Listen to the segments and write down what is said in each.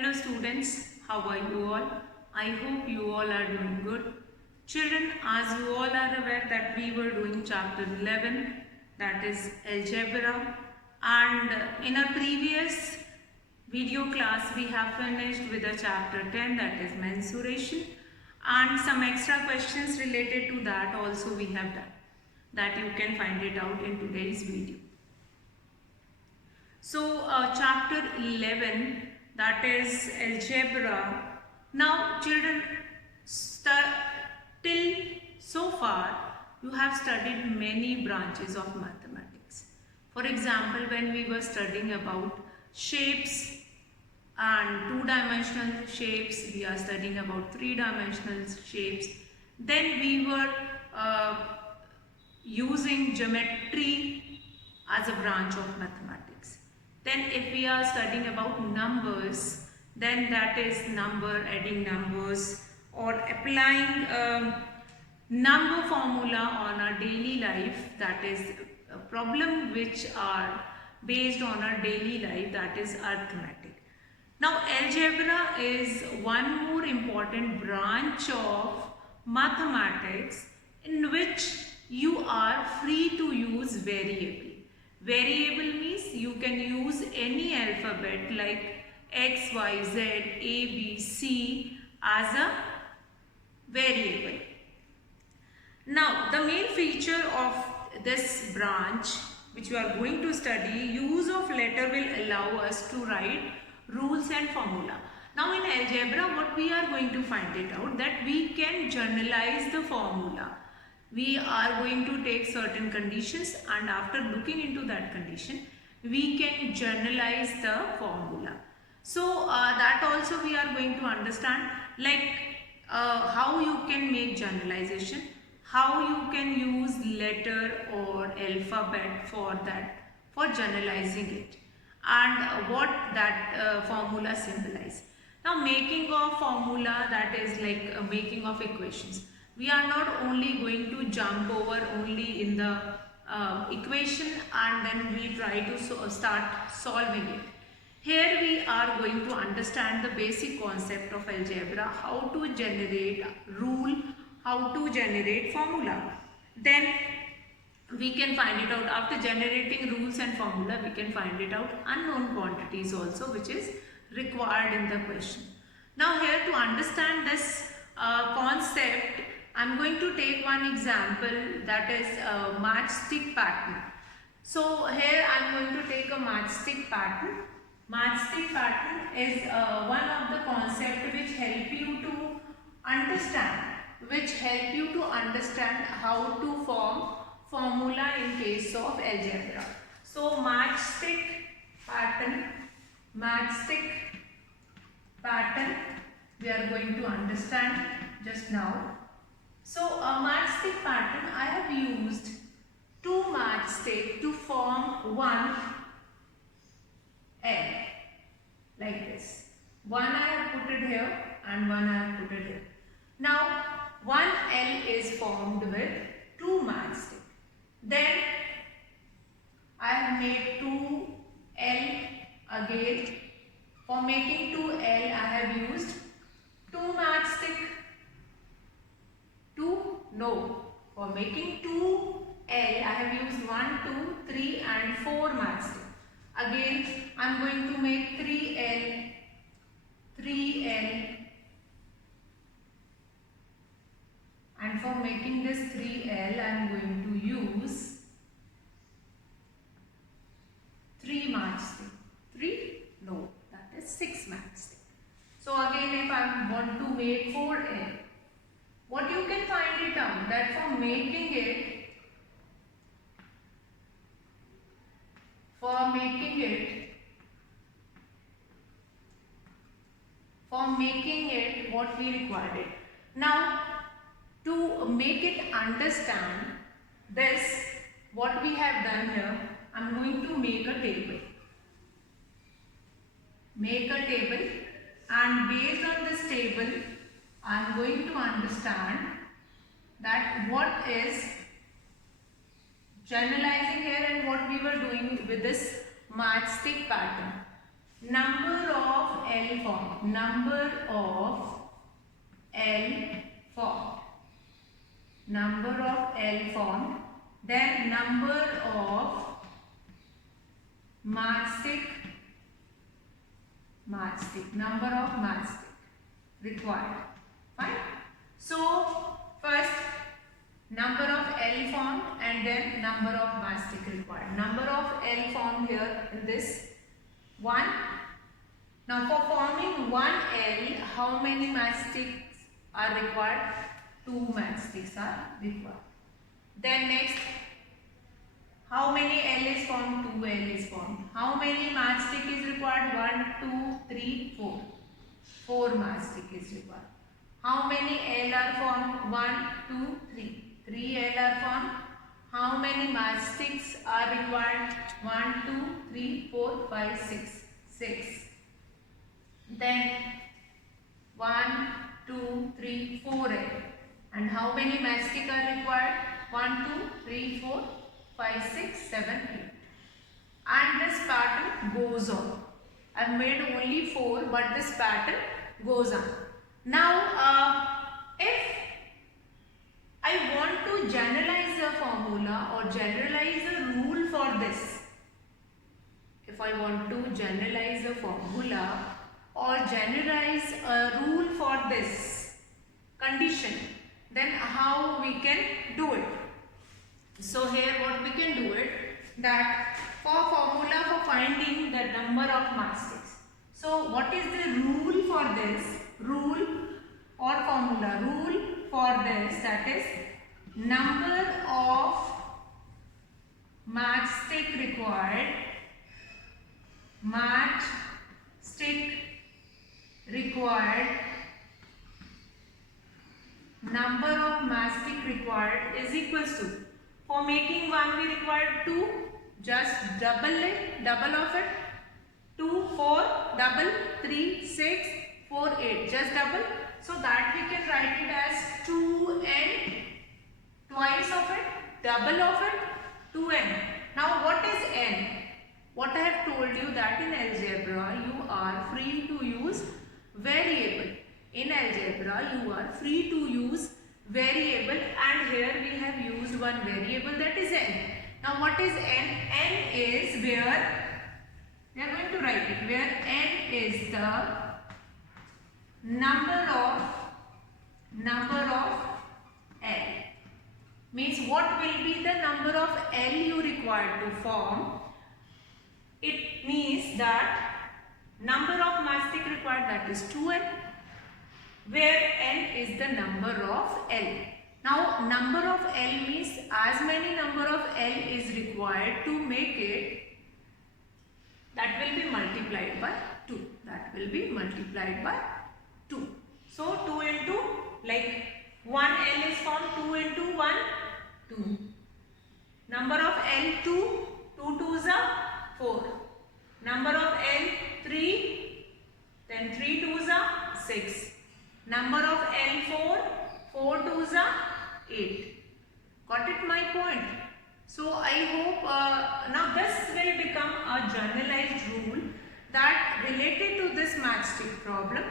Hello students, how are you all? I hope you all are doing good. Children, as you all are aware that we were doing chapter 11, that is algebra, and in our previous video class we have finished with the chapter 10, that is mensuration, and some extra questions related to that also we have done, that you can find it out in today's video. So chapter 11, that is algebra. Now children, till so far you have studied many branches of mathematics. For example, when we were studying about shapes and two-dimensional shapes, we are studying about three-dimensional shapes. Then we were using geometry as a branch of mathematics. Then if we are studying about numbers, then that is number, adding numbers, or applying number formula on our daily life, that is a problem which are based on our daily life, that is arithmetic. Now algebra is one more important branch of mathematics in which you are free to use variable. Variable means you can use any alphabet like X, Y, Z, A, B, C as a variable. Now the main feature of this branch which we are going to study, use of letter will allow us to write rules and formula. Now in algebra what we are going to find it out, that we can generalize the formula. We are going to take certain conditions and after looking into that condition we can generalize the formula. So that also we are going to understand, like how you can make generalization, how you can use letter or alphabet for that, for generalizing it, and what that formula symbolize. Now making of formula, that is like making of equations. We are not only going to jump over only in the equation and then we try to start solving it. Here we are going to understand the basic concept of algebra, how to generate rule, how to generate formula. Then we can find it out. After generating rules and formula, we can find it out unknown quantities also, which is required in the question. Now here to understand this concept, I am going to take one example, that is a matchstick pattern. So here I am going to take a matchstick pattern. Matchstick pattern is one of the concepts which help you to understand, how to form formula in case of algebra. So matchstick pattern we are going to understand just now. So a matchstick pattern, I have used two matchstick to form one L, like this. One I have put it here and one I have put it here. Now one L is formed with two matchstick. Then I have made two L again. For making two L I have used two matchstick. For making 2L, I have used 1, 2, 3 and 4 matchstick. Again, I am going to make 3L, and for making this 3L, I am going to use 3 matchstick. 3? No, that is 6 matchstick. So again, if I want to make 4L, what you can find it out, that for making it what we required it. Now to make it understand this, what we have done here, I am going to make a table. And based on this table I am going to understand that what is generalizing here and what we were doing with this matchstick pattern. Number of L formed. Number of L formed. Number of L formed. Then number of matchstick. Number of matchstick required. Fine. So first number of L formed and then number of matchstick required. Number of L formed here in this 1. Now for forming 1 L, how many matchsticks are required? 2 matchsticks are required. Then next, how many L is formed? 2 L is formed. How many matchstick is required? 1, 2, 3, 4. 4 matchstick is required. How many L are formed? 1, 2, 3. 3 L are formed. How many matchsticks are required? 1, 2, 3, 4, 5, 6. 6. Then 1, 2, 3, 4 L. And how many matchsticks are required? 1, 2, 3, 4, 5, 6, 7, 8. And this pattern goes on. I have made only 4, but this pattern goes on. Now, if I want to generalize a formula or generalize a rule for this, if I want to generalize a formula or generalize a rule for this condition, then how we can do it? So here what we can do it, that for formula for finding the number of matchsticks. So what is the rule for this? Rule or formula. Rule for this, that is number of matchstick required. Matchstick required. Number of matchstick required is equals to, for making 1 we required 2, just double it, double of it, 2, 4, double, 3, 6, 4, 8, just double, so that we can write it as 2n, twice of it, double of it, 2n. Now what is n? What I have told you that in algebra you are free to use variable. In algebra you are free to use variable, and here we have used one variable, that is n. Now what is n? N is where, we are going to write it, where n is the number of L. Means what will be the number of L you require to form? It means that number of matchstick required, that is 2n, where n is the number of L. Now number of L means as many number of L is required to make it, that will be multiplied by 2. That will be multiplied by 2. So 2 into, like 1 L is formed, 2 into 1, 2. Number of L 2, 2 2s are 4. Number of L 3, then 3 2s are 6. Number of L 4, 4 2s are 8. Got it my point? So I hope now this will become a generalized rule that related to this matchstick problem,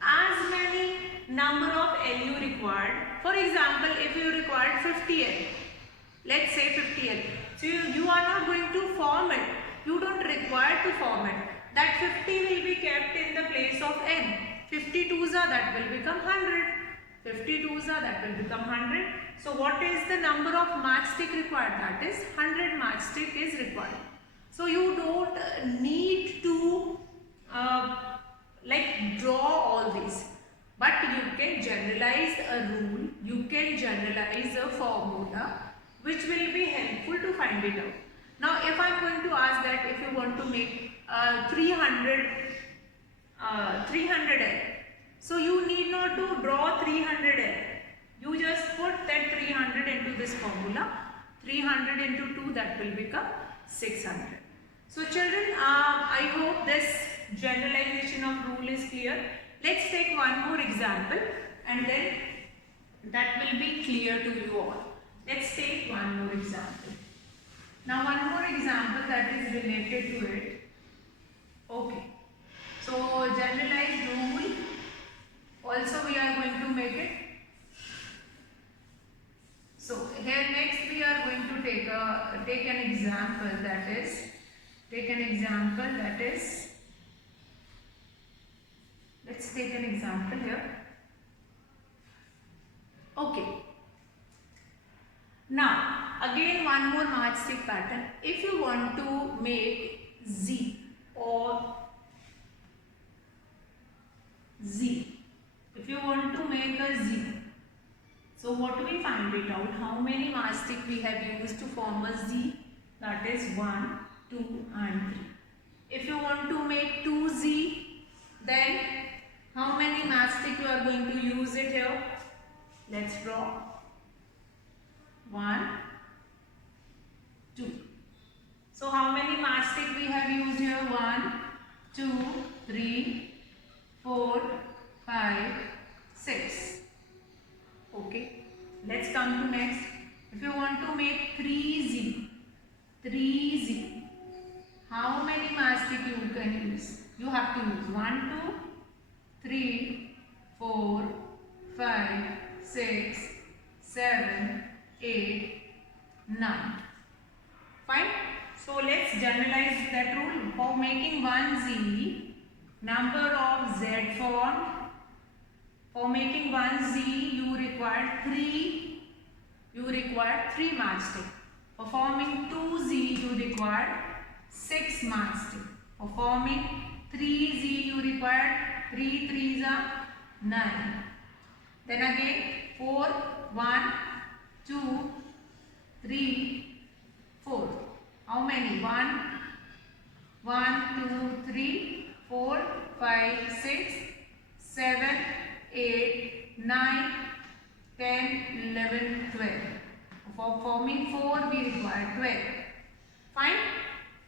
as many number of L you required. For example, if you required 50 L, let's say 50 L. So you are not going to form it. You don't require to form it. That 50 will be kept in the place of n. 50 2s are, that will become 100. 50 2s are, that will become 100. So what is the number of matchstick required? That is 100 matchstick is required. So you don't need to like draw all these, but you can generalize a rule, you can generalize a formula which will be helpful to find it out. Now if I am going to ask that if you want to make 300 L, so you need not to draw 300 L. You just put that 300 into this formula. 300 into 2, that will become 600. So children, I hope this generalization of rule is clear. Let's take one more example and then that will be clear to you all. Let's take one more example. Now one more example that is related to it. Okay. So generalization example, that is, let's take an example here. Okay. Now, again one more matchstick pattern. If you want to make Z or Z, if you want to make a Z, so what we find it out? How many matchstick we have used to form a Z? That is 1, 2 and 3. If you want to make 2Z, then how many matchstick you are going to use it here? Let's draw. 1, 2. So how many matchstick we have used here? 1, 2, 3, 4, 5, 6. Okay. Let's come to next. If you want to make 3Z, how many matchstick you can use? You have to use 1, 2, 3, 4, 5, 6, 7, 8, 9. Fine. So let's generalize that rule. For making 1Z, number of Z formed. For making 1Z, you require 3 matchstick. For forming 2Z, you require 6 matchstick. For forming 3Z, you require 3 3s are 9. Then again 4, 1, 2, 3, 4. How many? 1, 2, 3, 4, 5, 6, 7, 8, 9, 10, 11, 12. For forming 4, we require 12. Fine?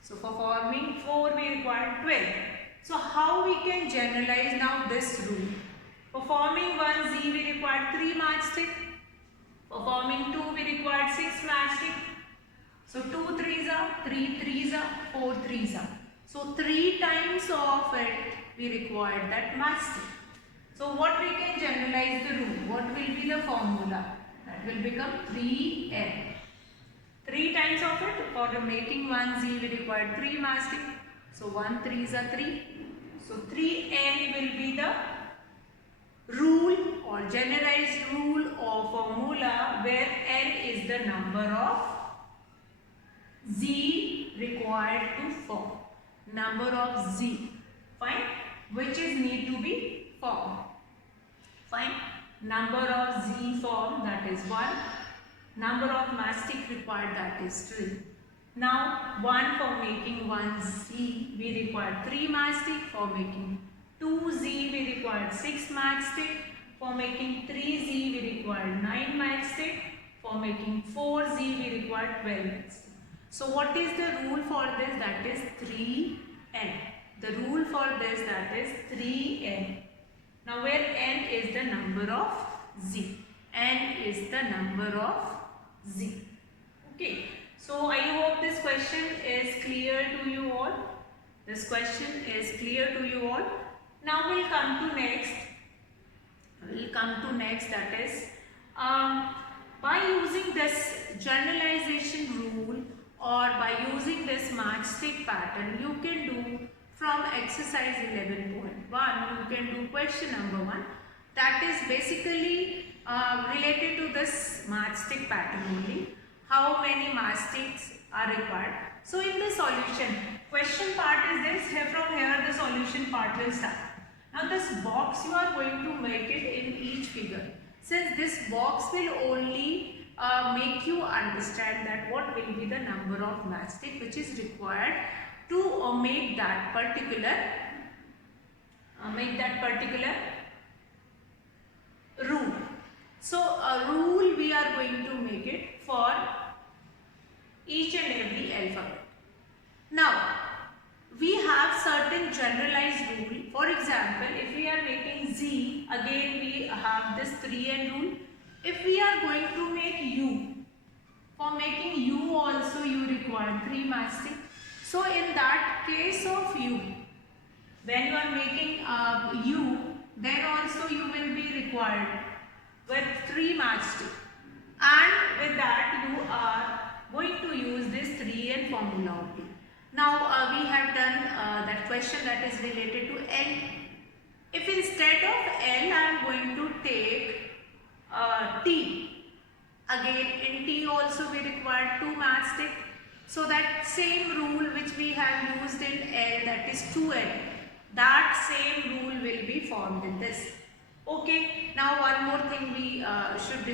So for forming 4, we require 12. So how we can generalize now this rule? For forming 1Z, we require 3 matchstick. For forming 2, we required 6 matchstick. So 2 3s are, 3 3s are, 4 3s are. So 3 times of it, we required that matchstick. So what we can generalize the rule? What will be the formula? That will become 3n. 3 times of it, for making 1Z, we required 3 matchstick. So 1 3s are 3. So 3n will be the rule or generalized rule or formula where n is the number of Z required to form. Number of Z. Fine. Which is need to be formed. Fine. Number of Z formed, that is 1. Number of matchstick required, that is 3. Now 1 for making 1Z we required 3 matchstick. For making 2Z we required 6 matchstick. For making 3Z we required 9 matchstick. For making 4Z we required 12 matchstick. So what is the rule for this? That is 3n. The rule for this, that is 3n. Now where n is the number of Z. N is the number of Z. Okay. So I hope this question is clear to you all. This question is clear to you all. Now we'll come to next. That is by using this generalization rule or by using this matchstick pattern, you can do from exercise 11.1, you can do question number 1. That is basically related to this matchstick pattern only. How many matchsticks are required? So in the solution, question part is this. Here from here the solution part will start. Now this box you are going to make it in each figure. Since this box will only make you understand that what will be the number of matchstick which is required to make that particular rule. So a rule we are going to make it for each and every alphabet. Now we have certain generalized rule. For example, if we are making Z, again we have this 3n rule. If we are going to make U, for making U also you require 3 matchstick. So in that case of U, when you are making U, then also you will be required with 3 matchstick. And with that you are going to use this 3n formula only. Now we have done that question that is related to L. If instead of L I am going to take T, again in T also we require 2 matchstick. So that same rule which we have used in L, that is 2L, that same rule will be formed in this. Okay, now one more thing we should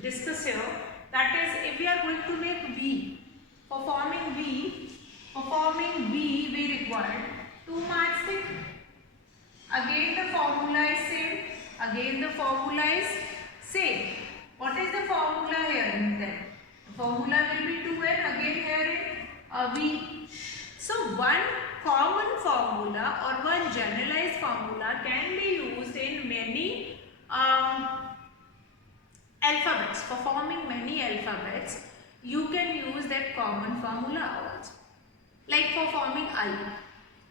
discuss here, that is if we are going to make V, for forming V we require 2 matchstick. Again the formula is same. Again the formula is same. What is the formula here then? The formula will be 2n, again here in V. So one common formula or one generalized formula can be used in many alphabets. For forming many alphabets, you can use that common formula also. Like for forming I.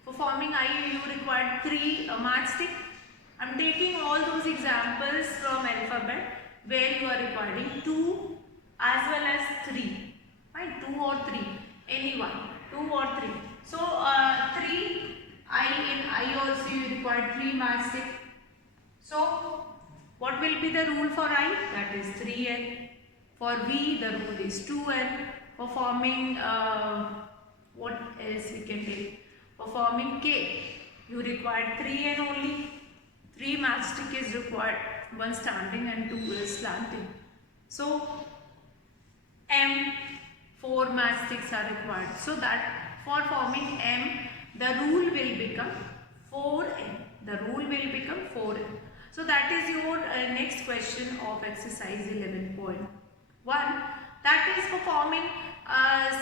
For forming I, you require 3 matchstick. I am taking all those examples from alphabet where you are requiring 2 as well as 3. Right? 2 or 3. Any one. 2 or 3. So 3 I, in I also you require 3 matchstick. So what will be the rule for I? That is 3n. For V, the rule is 2n. For forming what else we can take? For forming K, you require 3n only. 3 matchstick is required, 1 standing and 2 is slanting. So M, 4 matchsticks are required. So that for forming M, the rule will become 4n. The rule will become 4n. So that is your next question of exercise 11.1. That is for forming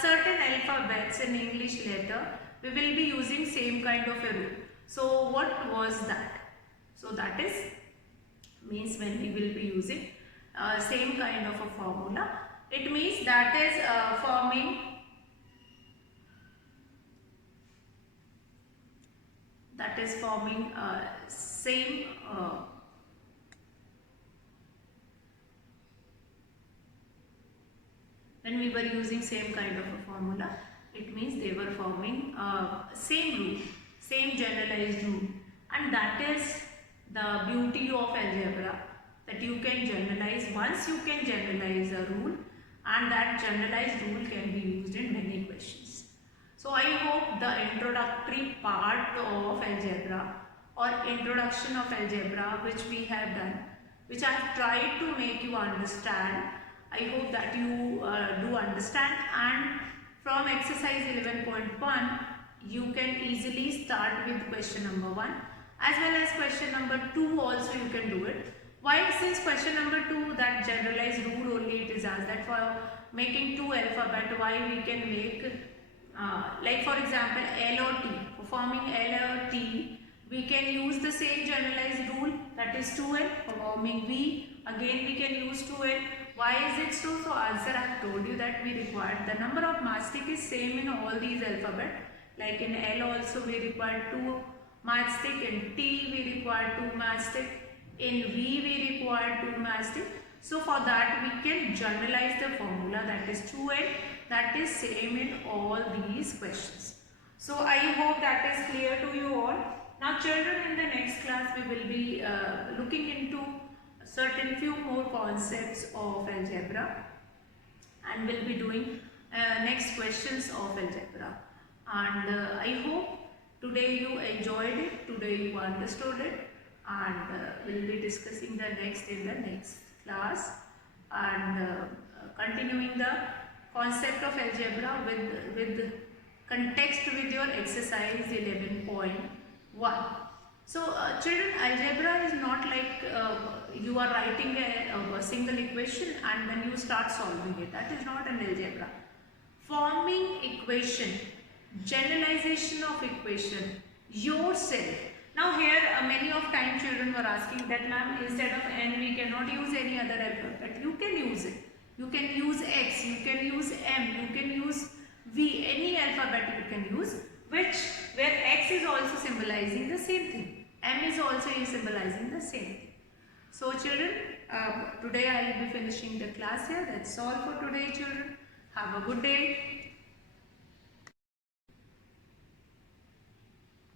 certain alphabets in English letter. We will be using same kind of a rule. So what was that? So that is means when we will be using same kind of a formula. It means that is forming same when we were using same kind of a formula, it means they were forming same rule, same generalized rule, and that is the beauty of algebra, that you can generalize. Once you can generalize a rule, and that generalized rule can be used in many questions. So I hope the introductory part of algebra or introduction of algebra which we have done, which I have tried to make you understand, I hope that you do understand, and from exercise 11.1 you can easily start with question number 1 as well as question number 2 also you can do it. Why? Since question number 2, that generalized rule only it is asked, that for making 2 alphabet, why we can make like for example L or T. For forming L or T, we can use the same generalized rule, that is 2n. For forming V, again we can use 2n. Why is it so? So answer I have told you that we required the number of matchstick is same in all these alphabet. Like in L also we require 2 matchstick, in T we require 2 matchstick, in V we require 2 matchstick. So for that we can generalize the formula, that is 2n, that is same in all these questions. So I hope that is clear to you all. Now children, in the next class we will be looking into certain few more concepts of algebra and will be doing next questions of algebra. And I hope today you enjoyed it, today you understood it, and we'll be discussing the next in the next class, and continuing the concept of algebra with context with your exercise 11.1. So children, algebra is not like you are writing a single equation and then you start solving it. That is not an algebra. Forming equation, generalization of equation yourself. Now here many of time children were asking that, ma'am, instead of n we cannot use any other alphabet. You can use it. You can use x, you can use m, you can use v, any alphabet you can use, where x is also symbolizing the same thing, m is also symbolizing the same thing. So children, today I will be finishing the class here. That's all for today children. Have a good day.